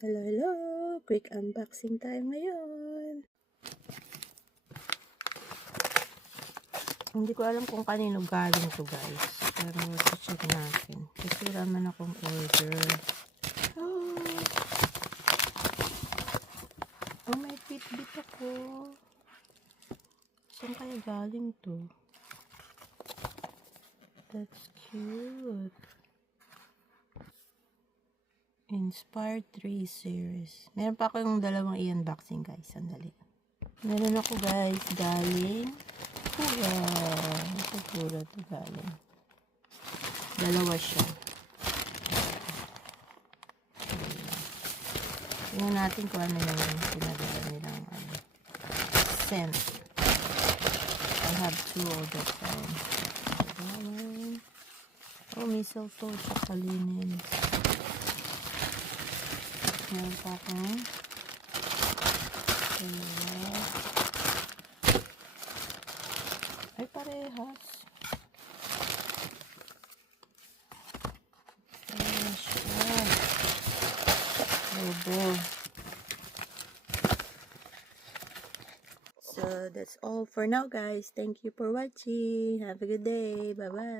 Hello, hello! Quick unboxing tayo ngayon. Hindi ko alam kung kanino galing to guys. Pero check natin. Kasi wala man akong order. Oh, may Fitbit ako. Saan kaya galing to? That's cute. Inspire 3 series. Meron pa ako yung dalawang i-unboxing guys. Sandali. Meron ako guys galing Pura. Ito Pura to galing. Dalawa siya. Tingnan natin kung ano yung pinadala nilang scent. I have two all the time. Oh, mistletoe tsaka linen. Meron pa akong ay parehas. Parehas siya. Bobo. So that's all for now guys. Thank you for watching. Have a good day. Bye bye.